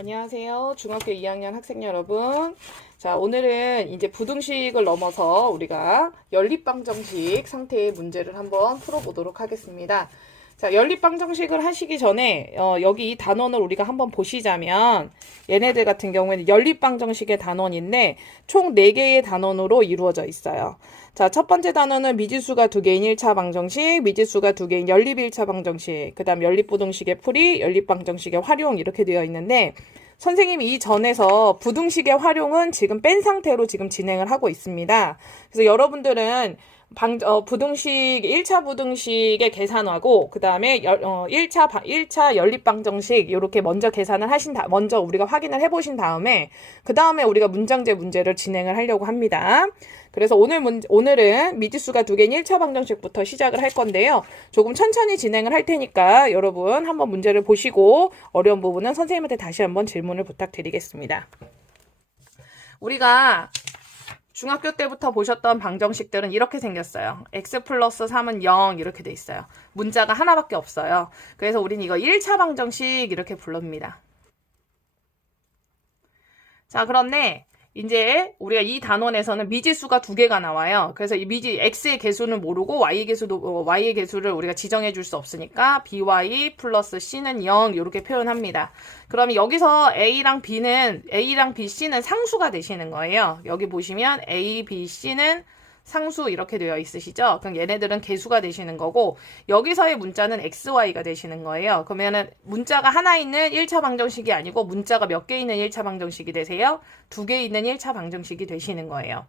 안녕하세요. 중학교 2학년 학생 여러분. 자, 오늘은 이제 부등식을 넘어서 우리가 연립방정식 상태의 문제를 한번 풀어보도록 하겠습니다. 자, 연립방정식을 하시기 전에 여기 이 단원을 우리가 한번 보시자면 얘네들 같은 경우에는 연립방정식의 단원인데 총 4개의 단원으로 이루어져 있어요. 자, 첫 번째 단원은 미지수가 2개인 1차 방정식, 미지수가 2개인 연립 1차 방정식, 그 다음 연립부등식의 풀이, 연립방정식의 활용 이렇게 되어 있는데 선생님이 이 전에서 부등식의 활용은 지금 뺀 상태로 지금 진행을 하고 있습니다. 그래서 여러분들은 부등식, 1차 부등식의 계산하고, 그 다음에 1차 연립방정식, 이렇게 먼저 계산을 먼저 우리가 확인을 해보신 다음에, 그 다음에 우리가 문장제 문제를 진행을 하려고 합니다. 그래서 오늘은 미지수가 2개인 1차 방정식부터 시작을 할 건데요. 조금 천천히 진행을 할 테니까 여러분 한번 문제를 보시고, 어려운 부분은 선생님한테 다시 한번 질문을 부탁드리겠습니다. 우리가 중학교 때부터 보셨던 방정식들은 이렇게 생겼어요. x 플러스 3은 0 이렇게 돼 있어요. 문자가 하나밖에 없어요. 그래서 우린 이거 1차 방정식 이렇게 부릅니다. 자, 그런데 이제 우리가 이 단원에서는 미지수가 2개가 나와요. 그래서 이 x의 개수는 모르고 y의 개수를 우리가 지정해 줄 수 없으니까 by 플러스 c는 0 이렇게 표현합니다. 그러면 여기서 A랑 B, C는 상수가 되시는 거예요. 여기 보시면 A, B, C는 상수 이렇게 되어 있으시죠? 그럼 얘네들은 개수가 되시는 거고 여기서의 문자는 XY가 되시는 거예요. 그러면은 문자가 하나 있는 1차 방정식이 아니고 문자가 몇 개 있는 1차 방정식이 되세요? 2개 있는 1차 방정식이 되시는 거예요.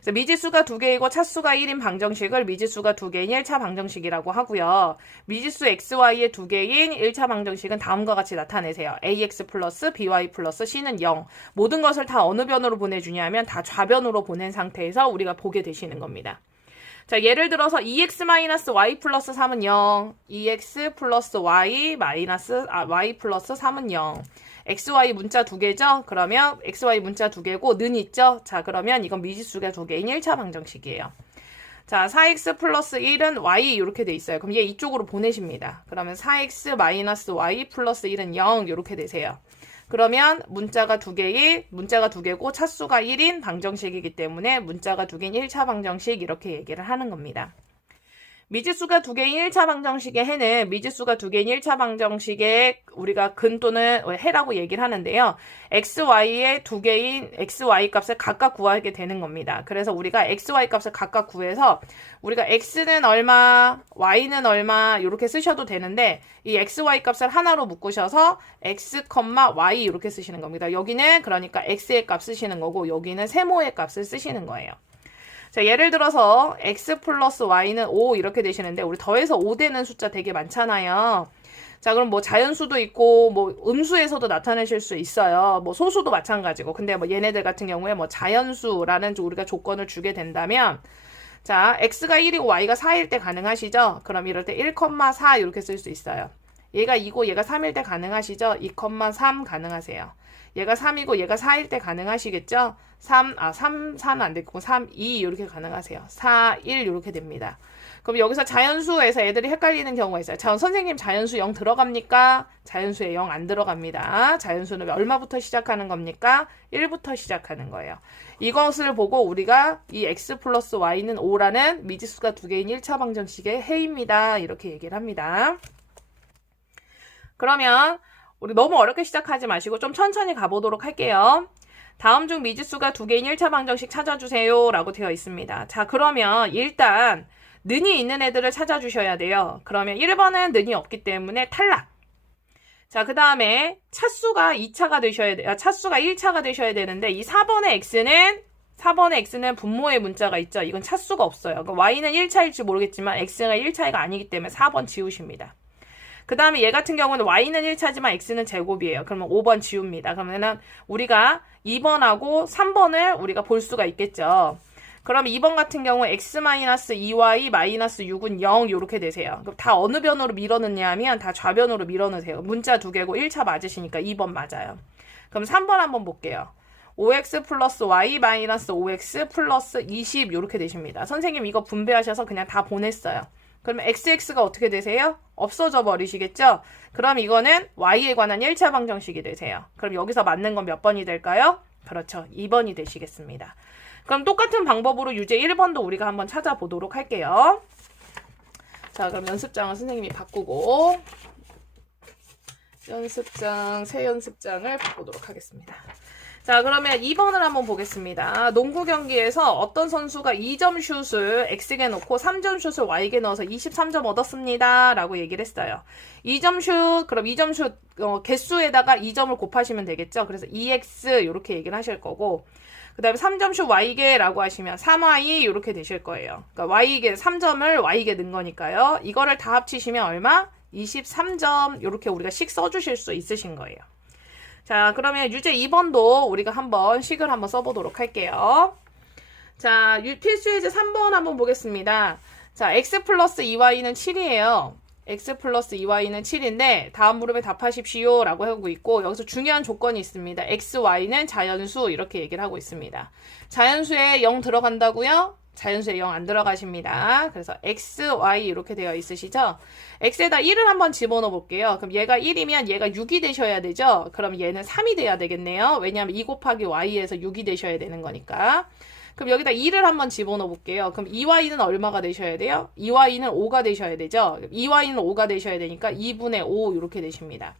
그래서 미지수가 2개이고 차수가 1인 방정식을 미지수가 2개인 1차 방정식이라고 하고요. 미지수 xy의 2개인 1차 방정식은 다음과 같이 나타내세요. ax 플러스 by 플러스 c는 0. 모든 것을 다 어느 변으로 보내주냐면 다 좌변으로 보낸 상태에서 우리가 보게 되시는 겁니다. 자, 예를 들어서 2x-y 플러스 3은 0, 2x 플러스 y 플러스 3은 0. xy 문자 2개죠? 그러면 xy 문자 2개고 는 있죠? 자, 그러면 이건 미지수가 2개인 1차 방정식이에요. 자, 4x 플러스 1은 y 이렇게 돼 있어요. 그럼 얘 이쪽으로 보내십니다. 그러면 4x 마이너스 y 플러스 1은 0 이렇게 되세요. 그러면 문자가 2개고 차수가 1인 방정식이기 때문에 문자가 2개인 1차 방정식 이렇게 얘기를 하는 겁니다. 미지수가 2개인 1차 방정식의 해는 미지수가 2개인 1차 방정식의 우리가 근 또는 해라고 얘기를 하는데요. xy의 2개인 xy 값을 각각 구하게 되는 겁니다. 그래서 우리가 xy 값을 각각 구해서 우리가 x는 얼마, y는 얼마 이렇게 쓰셔도 되는데 이 xy 값을 하나로 묶으셔서 x, y 이렇게 쓰시는 겁니다. 여기는 그러니까 x의 값 쓰시는 거고 여기는 세모의 값을 쓰시는 거예요. 자, 예를 들어서 x 플러스 y는 5 이렇게 되시는데 우리 더해서 5 되는 숫자 되게 많잖아요. 자, 그럼 뭐 자연수도 있고 뭐 음수에서도 나타내실 수 있어요. 뭐 소수도 마찬가지고. 근데 뭐 얘네들 같은 경우에 뭐 자연수라는 우리가 조건을 주게 된다면 자, x가 1이고 y가 4일 때 가능하시죠? 그럼 이럴 때 1,4 이렇게 쓸 수 있어요. 얘가 2고 얘가 3일 때 가능하시죠? 2,3 가능하세요. 얘가 3이고 얘가 4일 때 가능하시겠죠? 4는 안 되고 3, 2 이렇게 가능하세요. 4, 1 이렇게 됩니다. 그럼 여기서 자연수에서 애들이 헷갈리는 경우가 있어요. 자, 선생님 자연수 0 들어갑니까? 자연수에 0 안 들어갑니다. 자연수는 얼마부터 시작하는 겁니까? 1부터 시작하는 거예요. 이것을 보고 우리가 이 x 플러스 y는 5라는 미지수가 2개인 1차 방정식의 해입니다. 이렇게 얘기를 합니다. 그러면 우리 너무 어렵게 시작하지 마시고 좀 천천히 가보도록 할게요. 다음 중 미지수가 2개인 1차 방정식 찾아주세요 라고 되어 있습니다. 자, 그러면 일단 는이 있는 애들을 찾아주셔야 돼요. 그러면 1번은 는이 없기 때문에 탈락. 자, 그 다음에 차수가 1차가 되셔야 되는데 이 4번의 x는 분모의 문자가 있죠. 이건 차수가 없어요. 그러니까 y는 1차일지 모르겠지만 x가 1차가 아니기 때문에 4번 지우십니다. 그 다음에 얘 같은 경우는 y는 1차지만 x는 제곱이에요. 그러면 5번 지웁니다. 그러면은 우리가 2번하고 3번을 우리가 볼 수가 있겠죠. 그럼 2번 같은 경우 x-2y 마이너스 6은 0 이렇게 되세요. 그럼 다 어느 변으로 밀어넣냐 하면 다 좌변으로 밀어넣으세요. 문자 2개고 1차 맞으시니까 2번 맞아요. 그럼 3번 한번 볼게요. 5x 플러스 y 마이너스 5x 플러스 20 이렇게 되십니다. 선생님 이거 분배하셔서 그냥 다 보냈어요. 그러면 xx가 어떻게 되세요? 없어져 버리시겠죠? 그럼 이거는 y에 관한 1차 방정식이 되세요. 그럼 여기서 맞는 건 몇 번이 될까요? 그렇죠. 2번이 되시겠습니다. 그럼 똑같은 방법으로 유제 1번도 우리가 한번 찾아보도록 할게요. 자, 그럼 연습장은 선생님이 바꾸고 새 연습장을 바꾸도록 하겠습니다. 자, 그러면 2번을 한번 보겠습니다. 농구 경기에서 어떤 선수가 2점 슛을 X에 넣고 3점 슛을 Y에 넣어서 23점 얻었습니다. 라고 얘기를 했어요. 2점 슛, 그럼 2점 슛 개수에다가 2점을 곱하시면 되겠죠. 그래서 2X 이렇게 얘기를 하실 거고, 그 다음에 3점 슛 Y게 라고 하시면 3Y 이렇게 되실 거예요. 그러니까 Y게 3점을 Y게 넣은 거니까요. 이거를 다 합치시면 얼마? 23점 이렇게 우리가 식 써주실 수 있으신 거예요. 자, 그러면 유제 2번도 우리가 한번 식을 한번 써보도록 할게요. 자, 필수 예제 3번 한번 보겠습니다. 자, x 플러스 2y는 7이에요. x 플러스 2y는 7인데 다음 물음에 답하십시오 라고 하고 있고, 여기서 중요한 조건이 있습니다. x, y는 자연수 이렇게 얘기를 하고 있습니다. 자연수에 0 들어간다고요? 자연수에 0 안 들어가십니다. 그래서 x, y 이렇게 되어 있으시죠? x에다 1을 한번 집어넣어 볼게요. 그럼 얘가 1이면 얘가 6이 되셔야 되죠? 그럼 얘는 3이 돼야 되겠네요. 왜냐하면 2 곱하기 y에서 6이 되셔야 되는 거니까. 그럼 여기다 2를 한번 집어넣어 볼게요. 그럼 2y는 얼마가 되셔야 돼요? 2y는 5가 되셔야 되죠? 2y는 5가 되셔야 되니까 2분의 5 이렇게 되십니다.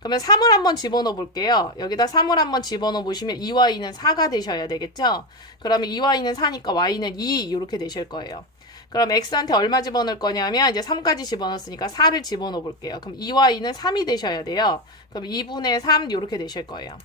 그러면 3을 한번 집어넣어 볼게요. 여기다 3을 한번 집어넣어 보시면 2y는 4가 되셔야 되겠죠? 그러면 2y는 4니까 y는 2 이렇게 되실 거예요. 그럼 x한테 얼마 집어넣을 거냐면 이제 3까지 집어넣었으니까 4를 집어넣어 볼게요. 그럼 2y는 3이 되셔야 돼요. 그럼 2분의 3 이렇게 되실 거예요.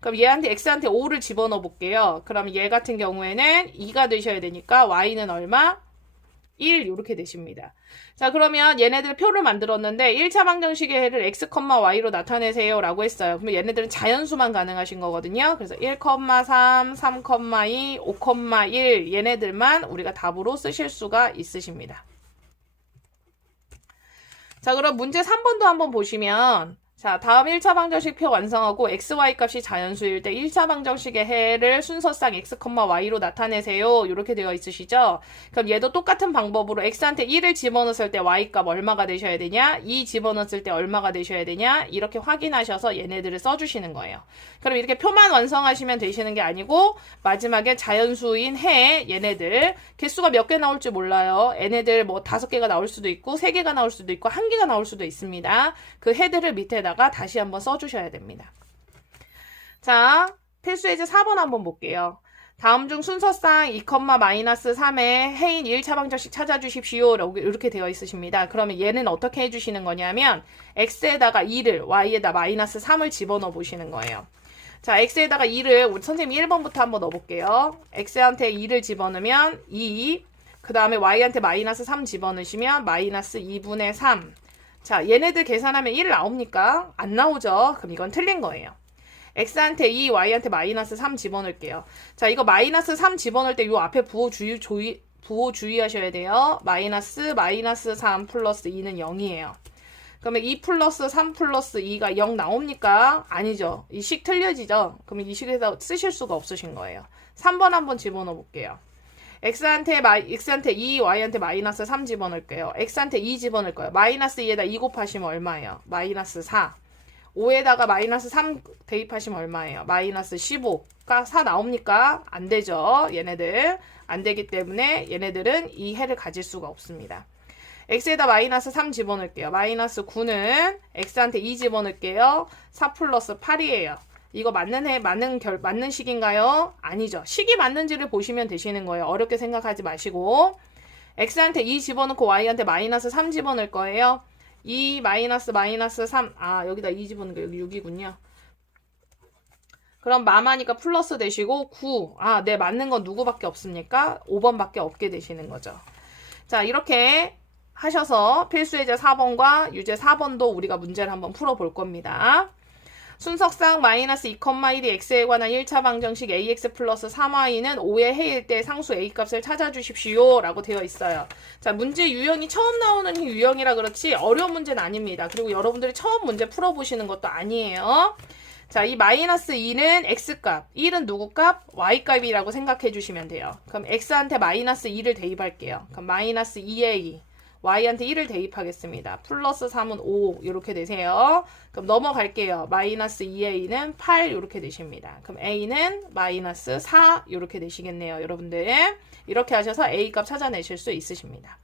그럼 얘한테 x한테 5를 집어넣어 볼게요. 그럼 얘 같은 경우에는 2가 되셔야 되니까 y는 얼마? 1 이렇게 되십니다. 자, 그러면 얘네들 표를 만들었는데 1차 방정식의 해를 x, y로 나타내세요 라고 했어요. 그러면 얘네들은 자연수만 가능하신 거거든요. 그래서 1, 3, 3, 2, 5, 1 얘네들만 우리가 답으로 쓰실 수가 있으십니다. 자, 그럼 문제 3번도 한번 보시면, 자, 다음 1차 방정식 표 완성하고 xy 값이 자연수일 때 1차 방정식의 해를 순서상 x, y로 나타내세요. 이렇게 되어 있으시죠? 그럼 얘도 똑같은 방법으로 x한테 1을 집어넣었을 때 y 값 얼마가 되셔야 되냐? 2 집어넣었을 때 얼마가 되셔야 되냐? 이렇게 확인하셔서 얘네들을 써주시는 거예요. 그럼 이렇게 표만 완성하시면 되시는 게 아니고 마지막에 자연수인 해 얘네들 개수가 몇 개 나올지 몰라요. 얘네들 뭐 5개가 나올 수도 있고 3개가 나올 수도 있고 1개가 나올 수도 있습니다. 그 해들을 밑에다가 다시 한번 써주셔야 됩니다. 자, 필수 예제 4번 한번 볼게요. 다음 중 순서상 2,-3의 해인 1차 방정식 찾아주십시오. 이렇게 되어 있으십니다. 그러면 얘는 어떻게 해주시는 거냐면 x에다가 2를 y에다 마이너스 3을 집어넣어 보시는 거예요. 자, x에다가 2를 우리 선생님이 1번부터 한번 넣어볼게요. x한테 2를 집어넣으면 2, 그 다음에 y한테 마이너스 3 집어넣으시면 마이너스 2분의 3. 자, 얘네들 계산하면 1 나옵니까? 안 나오죠? 그럼 이건 틀린 거예요. x한테 2, y한테 마이너스 3 집어넣을게요. 자, 이거 마이너스 3 집어넣을 때 요 앞에 부호 주의하셔야 돼요. 마이너스 3 플러스 2는 0이에요. 그러면 2 플러스 3 플러스 2가 0 나옵니까? 아니죠. 이 식 틀려지죠? 그러면 이 식에서 쓰실 수가 없으신 거예요. 3번 한번 집어넣어 볼게요. x한테 2, y한테 마이너스 3 집어넣을게요. x한테 2 집어넣을 거예요. 마이너스 2에다 2 곱하시면 얼마예요? 마이너스 4. 5에다가 마이너스 3 대입하시면 얼마예요? 마이너스 15가 4 나옵니까? 안 되죠. 얘네들. 안 되기 때문에 얘네들은 이 해를 가질 수가 없습니다. x에다 마이너스 3 집어넣을게요. 마이너스 9는 x한테 2 집어넣을게요. 4 플러스 8이에요. 이거 맞는 식인가요? 아니죠. 식이 맞는지를 보시면 되시는 거예요. 어렵게 생각하지 마시고. x한테 2 집어넣고 y한테 마이너스 3 집어넣을 거예요. 2 마이너스 3. 아, 여기다 2 집어넣은 게 여기 6이군요. 그럼 마마니까 플러스 되시고 9. 아, 네, 맞는 건 누구밖에 없습니까? 5번밖에 없게 되시는 거죠. 자, 이렇게 하셔서 필수예제 4번과 유제 4번도 우리가 문제를 한번 풀어볼 겁니다. 순서상 마이너스 2,1이 x에 관한 1차 방정식 ax 플러스 3y는 5의 해일 때 상수 a 값을 찾아주십시오 라고 되어 있어요. 자, 문제 유형이 처음 나오는 유형이라 그렇지 어려운 문제는 아닙니다. 그리고 여러분들이 처음 문제 풀어보시는 것도 아니에요. 자, 이 마이너스 2는 x값, 1은 누구 값? y값이라고 생각해 주시면 돼요. 그럼 x한테 마이너스 2를 대입할게요. 그럼 마이너스 2a, y한테 1을 대입하겠습니다. 플러스 3은 5 이렇게 되세요. 그럼 넘어갈게요. 마이너스 2a는 8 이렇게 되십니다. 그럼 a는 마이너스 4 이렇게 되시겠네요. 여러분들 이렇게 하셔서 a 값 찾아내실 수 있으십니다.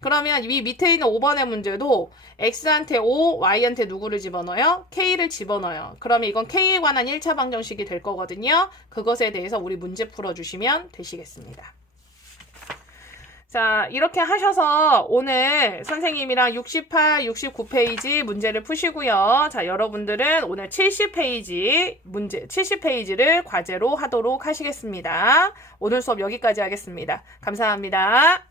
그러면 이 밑에 있는 5번의 문제도 x한테 5, y한테 누구를 집어넣어요? k를 집어넣어요. 그러면 이건 k에 관한 1차 방정식이 될 거거든요. 그것에 대해서 우리 문제 풀어주시면 되시겠습니다. 자, 이렇게 하셔서 오늘 선생님이랑 68, 69페이지 문제를 푸시고요. 자, 여러분들은 오늘 70페이지를 과제로 하도록 하시겠습니다. 오늘 수업 여기까지 하겠습니다. 감사합니다.